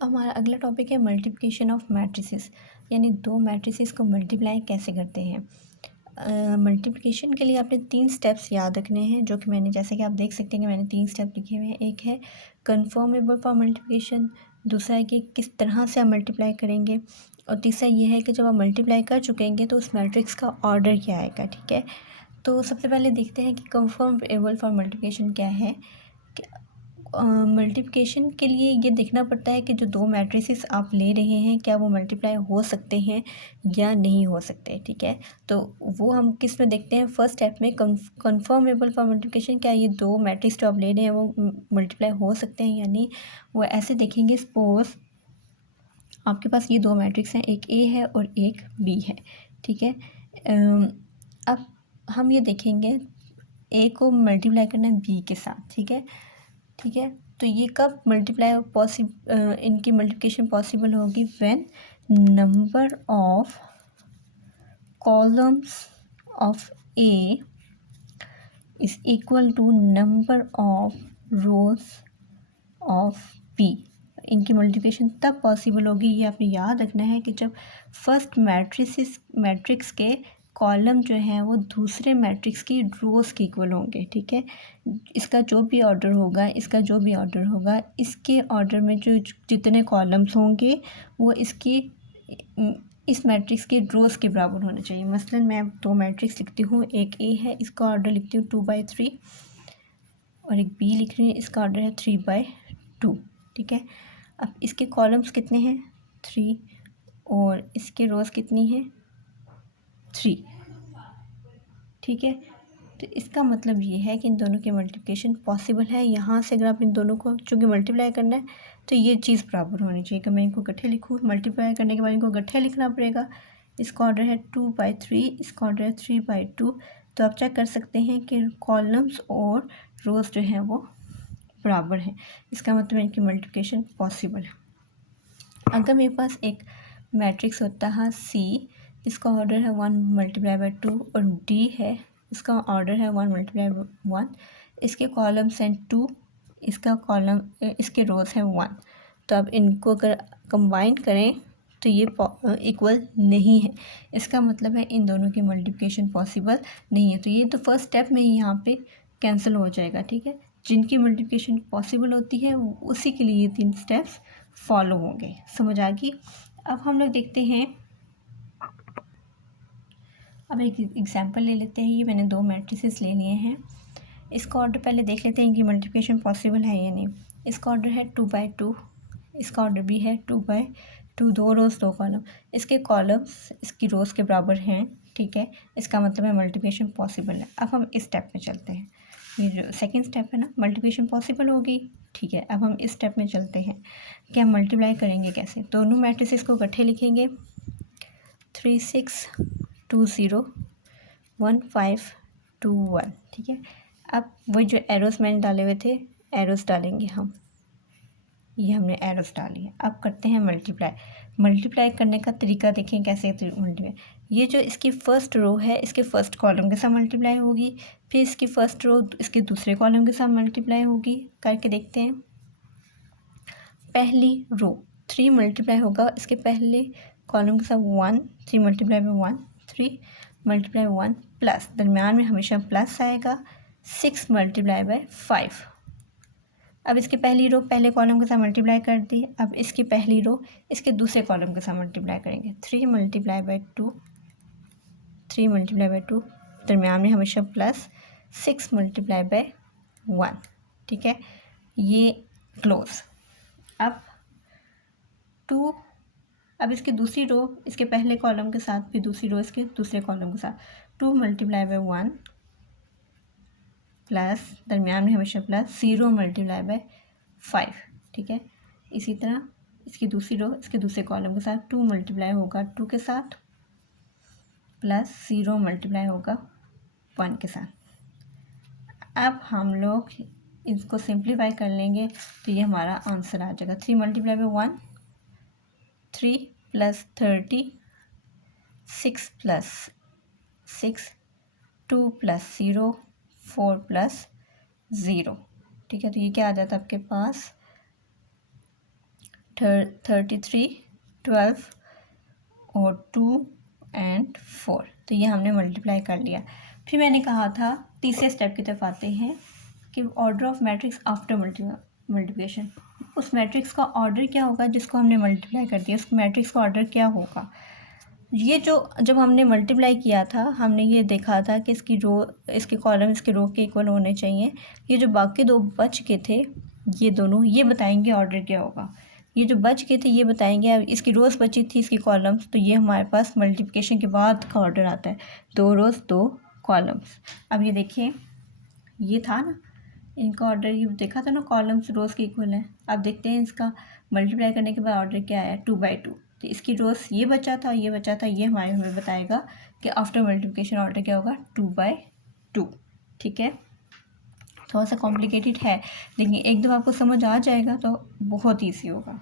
हमारा अगला टॉपिक है मल्टीप्लिकेशन ऑफ मैट्रिसेस, यानी दो मैट्रिसेस को मल्टीप्लाई कैसे करते हैं। मल्टीप्लिकेशन के लिए आपने 3 स्टेप्स याद रखने हैं, जो कि मैंने, जैसे कि आप देख सकते हैं कि मैंने 3 स्टेप लिखे हुए हैं। एक है कन्फर्मेबल फॉर मल्टीप्लिकेशन, दूसरा है कि किस तरह से आप मल्टीप्लाई करेंगे, और तीसरा ये है कि जब आप मल्टीप्लाई कर चुकेंगे तो उस मैट्रिक्स का ऑर्डर क्या आएगा। ठीक है, तो सबसे पहले देखते हैं कि कन्फर्मेबल फॉर मल्टीप्लिकेशन क्या है। मल्टीप्लिकेशन के लिए ये देखना पड़ता है कि जो दो मैट्रिसेस आप ले रहे हैं क्या वो मल्टीप्लाई हो सकते हैं या नहीं हो सकते। ठीक है, तो वो हम किस में देखते हैं, फर्स्ट स्टेप में कन्फर्मेबल फॉर मल्टीप्लिकेशन, क्या ये दो मैट्रिक्स जो आप ले रहे हैं वो मल्टीप्लाई हो सकते हैं या नहीं। वो ऐसे देखेंगे, सपोज आपके पास ये दो मैट्रिक्स हैं, एक ए है और एक बी है। ठीक है, अब हम ये देखेंगे ए को मल्टीप्लाई करना है बी के साथ। ठीक है, ठीक है, तो ये कब इनकी मल्टीप्लिकेशन पॉसिबल होगी, when number of columns of A is equal to number of rows of B. इनकी मल्टीप्लिकेशन तब पॉसिबल होगी, ये आपने याद रखना है, कि जब फर्स्ट मैट्रिक्स के कॉलम जो हैं वो दूसरे मैट्रिक्स की रोज़ के इक्वल होंगे। ठीक है, इसका जो भी ऑर्डर होगा, इसके ऑर्डर में जो जितने कॉलम्स होंगे वो इस मैट्रिक्स के रोज़ के बराबर होना चाहिए। मसलन मैं दो मैट्रिक्स लिखती हूँ, एक ए है, इसका ऑर्डर लिखती हूँ 2/3, और एक बी लिख रही हूँ, इसका ऑर्डर है 3/2। ठीक है, अब इसके कॉलम्स कितने हैं, 3, और इसके रोज़ कितनी हैं, 3। ठीक है, तो इसका मतलब ये है कि इन दोनों की मल्टीप्लिकेशन पॉसिबल है। यहाँ से अगर आप इन दोनों को चूँकि मल्टीप्लाई करना है तो ये चीज़ बराबर होनी चाहिए कि मैं इनको इकट्ठे लिखूँ, मल्टीप्लाई करने के बाद इनको इकट्ठे लिखना पड़ेगा। इसका ऑर्डर है 2/3, इसका ऑर्डर है 3/2। तो आप चेक कर सकते हैं कि कॉलम्स और रोज़ जो हैं वो बराबर हैं, इसका मतलब इनकी मल्टीप्लिकेशन पॉसिबल है। अगर मेरे पास एक मैट्रिक्स होता है सी, इसका ऑर्डर है 1 × 2, और डी है, इसका ऑर्डर है 1 × 1, इसके कॉलम्स हैं 2, इसके रोज़ हैं 1, तो अब इनको अगर कंबाइन करें तो ये इक्वल नहीं है, इसका मतलब है इन दोनों की मल्टीप्लिकेशन पॉसिबल नहीं है। तो ये तो फर्स्ट स्टेप में ही यहाँ पे कैंसिल हो जाएगा। ठीक है, जिनकी मल्टीप्लिकेशन पॉसिबल होती है उसी के लिए ये 3 स्टेप्स फॉलो होंगे। समझ आ गई। अब हम लोग देखते हैं, अब एक एग्जांपल ले लेते हैं। ये मैंने दो मैट्रिसेस ले लिए हैं, इसका ऑर्डर पहले देख लेते हैं इनकी मल्टीप्लिकेशन पॉसिबल है या नहीं। इसका ऑर्डर है 2/2, इसका ऑर्डर भी है 2/2, 2 रोज़ 2 कॉलम, इसके कॉलम्स इसकी रोज़ के बराबर हैं। ठीक है, इसका मतलब है मल्टीप्लिकेशन पॉसिबल है। अब हम इस स्टेप में चलते हैं, ये जो सेकेंड स्टेप है ना, मल्टीप्लिकेशन पॉसिबल होगी। ठीक है, अब हम इस स्टेप में चलते हैं कि हम मल्टीप्लाई करेंगे कैसे। दोनों मैट्रिसेस को इकट्ठे लिखेंगे, 3 6 2 0 1 5 2 1। ठीक है, अब वही जो एरोस मैंने डाले हुए थे, एरोस डालेंगे हम, ये हमने एरोस डाली है। अब करते हैं मल्टीप्लाई करने का तरीका देखें कैसे मल्टीप्लाई। ये जो इसकी फ़र्स्ट रो है इसके फर्स्ट कॉलम के साथ मल्टीप्लाई होगी, फिर इसकी फ़र्स्ट रो इसके दूसरे कॉलम के साथ मल्टीप्लाई होगी। करके देखते हैं, पहली रो 3 मल्टीप्लाई होगा इसके पहले कॉलम के साथ 1, 3 मल्टीप्लाई बाय 1 3 मल्टीप्लाई 1, प्लस दरम्यान में हमेशा प्लस आएगा, 6 मल्टीप्लाई बाय 5। अब इसकी पहली रो पहले कॉलम के साथ मल्टीप्लाई कर दी, अब इसकी पहली रो इसके दूसरे कॉलम के साथ मल्टीप्लाई करेंगे, 3 मल्टीप्लाई बाय 2, 3 मल्टीप्लाई बाय 2, दरम्यान में हमेशा प्लस, 6 मल्टीप्लाई बाय 1। ठीक है, ये क्लोज। अब 2, अब इसकी दूसरी रो इसके पहले कॉलम के साथ, फिर दूसरी रो इसके दूसरे कॉलम के साथ, 2 मल्टीप्लाई बाय 1 प्लस दरम्यान में हमेशा प्लस, 0 मल्टीप्लाई बाय 5। ठीक है, इसी तरह इसकी दूसरी रो इसके दूसरे कॉलम के साथ 2 मल्टीप्लाई होगा 2 के साथ, प्लस 0 मल्टीप्लाई होगा 1 के साथ। अब हम लोग इसको सिंप्लीफाई कर लेंगे तो ये हमारा आंसर आ जाएगा, 3 multiply by 1 3 plus 30, 6 plus 6, 2 plus 0 4 plus 0। ठीक है, तो ये क्या आ जाता है आपके पास 33, 12 और 2 एंड 4। तो ये हमने मल्टीप्लाई कर लिया। फिर मैंने कहा था तीसरे स्टेप की तरफ आते हैं कि order of matrix after multiplication. उस मैट्रिक्स का ऑर्डर क्या होगा जिसको हमने मल्टीप्लाई कर दिया, उस मैट्रिक्स का ऑर्डर क्या होगा। ये जो जब हमने मल्टीप्लाई किया था हमने ये देखा था कि इसकी रो, इसके कॉलम इसके रो के इक्वल होने चाहिए। ये जो बाकी दो बच के थे ये दोनों, ये बताएंगे ऑर्डर क्या होगा। ये जो बच के थे ये बताएंगे। अब इसकी रोज़ बची थी इसकी कॉलम्स, तो ये हमारे पास मल्टीप्लिकेशन के बाद का ऑर्डर आता है, 2 रोज़ 2 कॉलम्स। अब ये देखिए ये था ना इनका ऑर्डर, ये देखा था ना कॉलम्स रोज़ के इक्वल है। अब देखते हैं इसका मल्टीप्लाई करने के बाद ऑर्डर क्या आया, 2/2। तो इसकी रोज़ ये बचा था ये बचा था, ये हमें बताएगा कि आफ्टर मल्टीप्लिकेशन ऑर्डर क्या होगा, 2/2। ठीक है, थोड़ा सा कॉम्प्लिकेटेड है लेकिन एक दो आपको समझ आ जाएगा तो बहुत ईजी होगा।